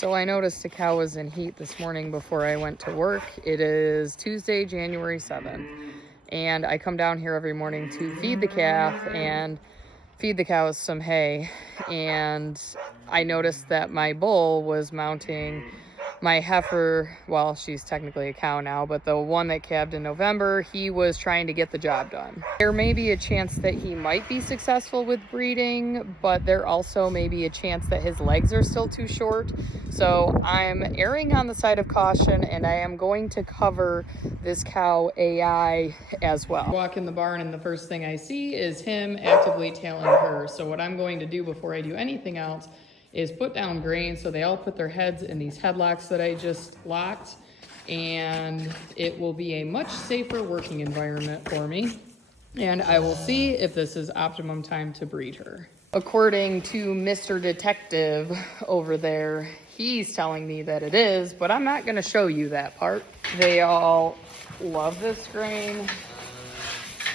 So I noticed the cow was in heat this morning before I went to work. It is Tuesday, January 7th, and I come down here every morning to feed the calf and feed the cows some hay, and I noticed that my bull was mounting my heifer. Well, she's technically a cow now, but the one that calved in November, he was trying to get the job done. There may be a chance that he might be successful with breeding, but there also may be a chance that his legs are still too short. So I'm erring on the side of caution, and I am going to cover this cow AI as well. I walk in the barn and the first thing I see is him actively tailing her. So what I'm going to do before I do anything else is put down grain so they all put their heads in these headlocks that I just locked, and it will be a much safer working environment for me, and I will see if this is optimum time to breed her. According to Mr. Detective over there, he's telling me that it is, but I'm not going to show you that part. They all love this grain,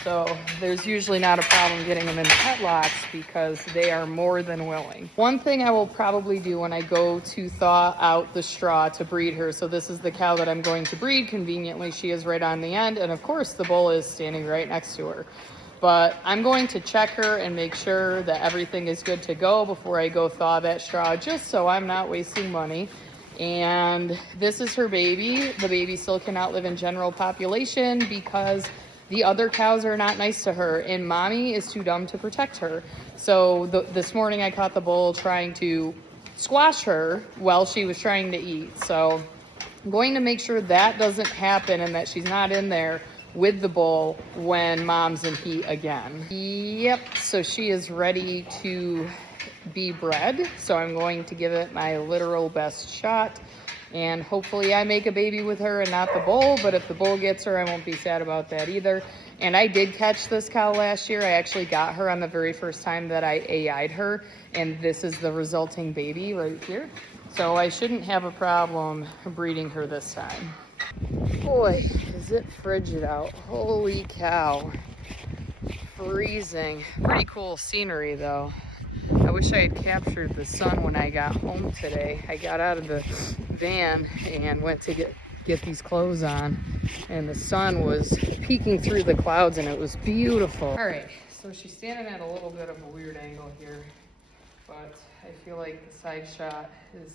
so there's usually not a problem getting them in headlocks because they are more than willing. One thing I will probably do when I go to thaw out the straw to breed her, so this is the cow that I'm going to breed. Conveniently, she is right on the end, and of course the bull is standing right next to her. But I'm going to check her and make sure that everything is good to go before I go thaw that straw, just so I'm not wasting money. And this is her baby. The baby still cannot live in general population because the other cows are not nice to her, and mommy is too dumb to protect her. So this morning I caught the bull trying to squash her while she was trying to eat. So I'm going to make sure that doesn't happen and that she's not in there with the bull when mom's in heat again. Yep, so she is ready to be bred. So I'm going to give it my literal best shot. And hopefully I make a baby with her and not the bull, but if the bull gets her, I won't be sad about that either. And I did catch this cow last year. I actually got her on the very first time that I AI'd her, and this is the resulting baby right here. So I shouldn't have a problem breeding her this time. Boy, is it frigid out. Holy cow. Freezing. Pretty cool scenery though. I wish I had captured the sun when I got home today. I got out of the van and went to get these clothes on, and the sun was peeking through the clouds and it was beautiful. All right, so she's standing at a little bit of a weird angle here, but I feel like the side shot is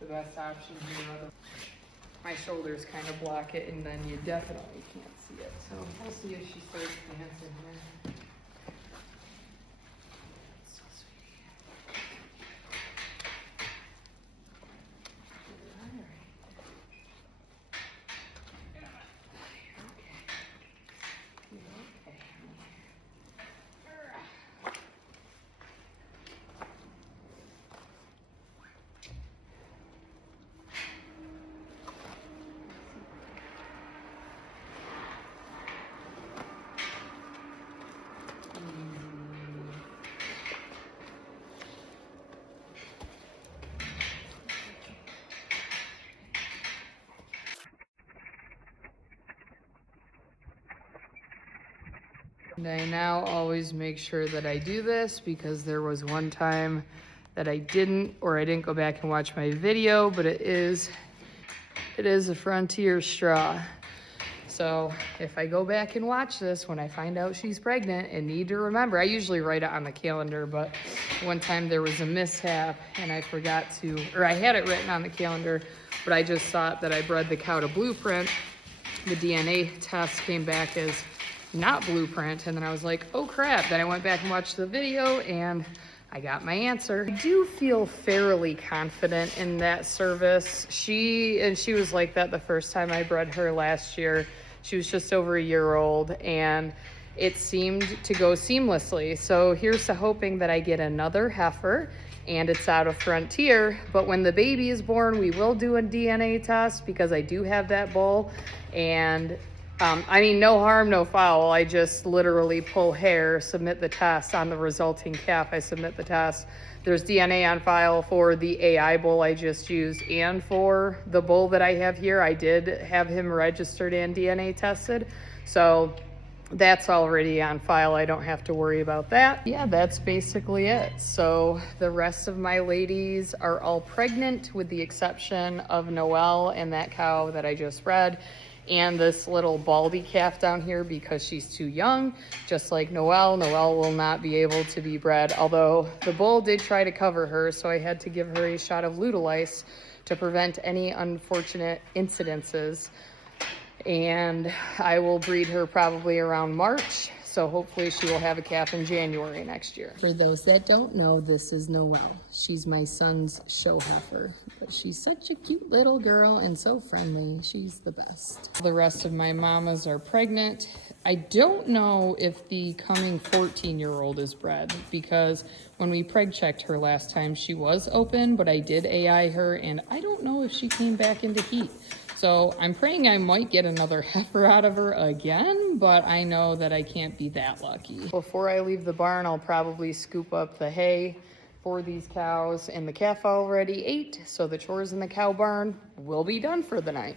the best option here. My shoulders kind of block it, and then you definitely can't see it. So we'll see if she starts dancing here. And I now always make sure that I do this because there was one time that I didn't, or I didn't go back and watch my video, but it is a Frontier straw. So if I go back and watch this when I find out she's pregnant and need to remember, I usually write it on the calendar, but one time there was a mishap and I forgot to, or I had it written on the calendar, but I just thought that I bred the cow to Blueprint. The DNA test came back as not Blueprint, and then I was like, oh crap. Then I went back and watched the video and I got my answer. I do feel fairly confident in that service. She was like that the first time I bred her last year. She was just over a year old and it seemed to go seamlessly. So here's to hoping that I get another heifer and it's out of Frontier. But when the baby is born, we will do a DNA test because I do have that bull. And I mean, no harm, no foul. I just literally pull hair, submit the test on the resulting calf. I submit the test. There's DNA on file for the AI bull I just used and for the bull that I have here. I did have him registered and DNA tested. So that's already on file. I don't have to worry about that. Yeah, that's basically it. So the rest of my ladies are all pregnant with the exception of Noelle and that cow that I just read, and this little baldy calf down here because she's too young, just like Noelle. Noelle will not be able to be bred, although the bull did try to cover her, so I had to give her a shot of Lutalice to prevent any unfortunate incidences. And I will breed her probably around March, so hopefully she will have a calf in January next year. For those that don't know, this is Noelle. She's my son's show heifer, but she's such a cute little girl and so friendly. She's the best. The rest of my mamas are pregnant. I don't know if the coming 14-year-old is bred, because when we preg checked her last time, she was open, but I did AI her, and I don't know if she came back into heat. So I'm praying I might get another heifer out of her again, but I know that I can't be that lucky. Before I leave the barn, I'll probably scoop up the hay for these cows, and the calf already ate, so the chores in the cow barn will be done for the night.